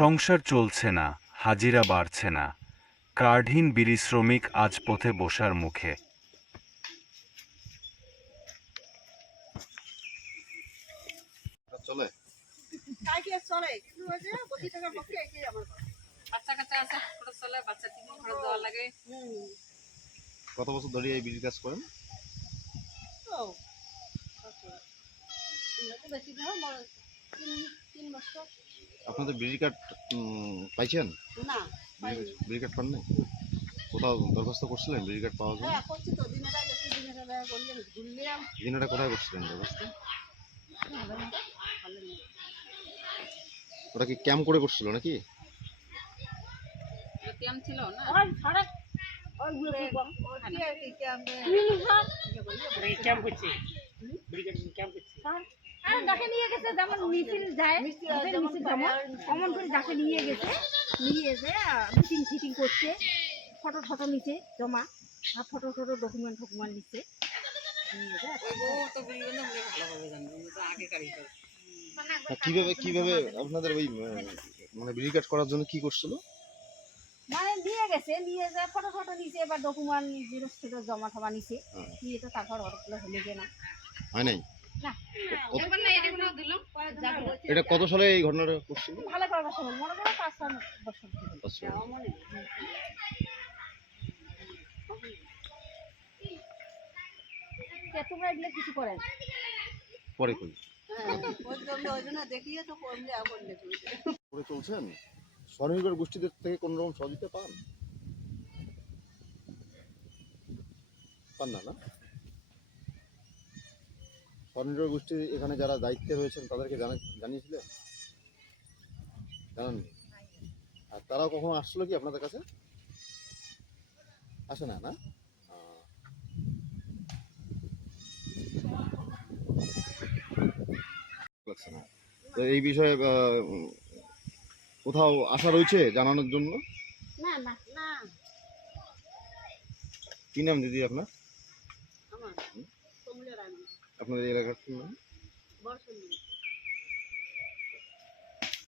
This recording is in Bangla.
সংসার চলছে না, হাজিরা বাড়ছে না, কার্ডহীন বিড়ি শ্রমিক আজ পথে বসার মুখে। চলে কত বছর ধরে এই বিড়ির কাজ করেন? আপনাদের বিড়ি কার্ড পাইছেন? বিড়ি কার্ড পান নাই? কোথাও দরখাস্ত করছিলেন বিড়ি কার্ড পাওয়ার জন্য? দিনেটা কোথায় করছিলেন দরখাস্ত? ওটা কি ক্যাম্প করে করছিল নাকি? ফটো ফটো নিচে জমা ফটো ফটো ডকুমেন্ট ফকুমেন্ট নিচে কিভাবে কিভাবে আপনাদের ওই মানে বিড়ি কার্ড করার জন্য কি করছিল? মানে নিয়ে গেছে, নিয়ে যায় ফটো ফটো নিচে এবার ডকুমেন্ট জিরোস ফিরোস জমা টমা নিচে নিয়ে তো তারপর অর্ডারগুলো হলে যে না হয় নাই? না এটা কত সালে এই ঘটনাটা করছিল? ভালো করার সময় মনে করো 5-6 বছর তোমরা এগুলো কিছু করেন পরে করি করে চলছেন। স্বনির্ভর গোষ্ঠীদের থেকে কোন রকম সহযোগিতা পান? পান না না? স্বনির্ভর গোষ্ঠী এখানে যারা দায়িত্বে রয়েছেন তাদেরকে জানিয়েছিলেন? জানাননি? আর তারাও কখনো আসছিল কি আপনাদের কাছে? আসে না না? তো এই বিষয়ে কোথাও আশা রয়েছে জানানোর জন্য? না না না কি নাম দিদি আপনার? আপনাদের এলাকার কি নাম?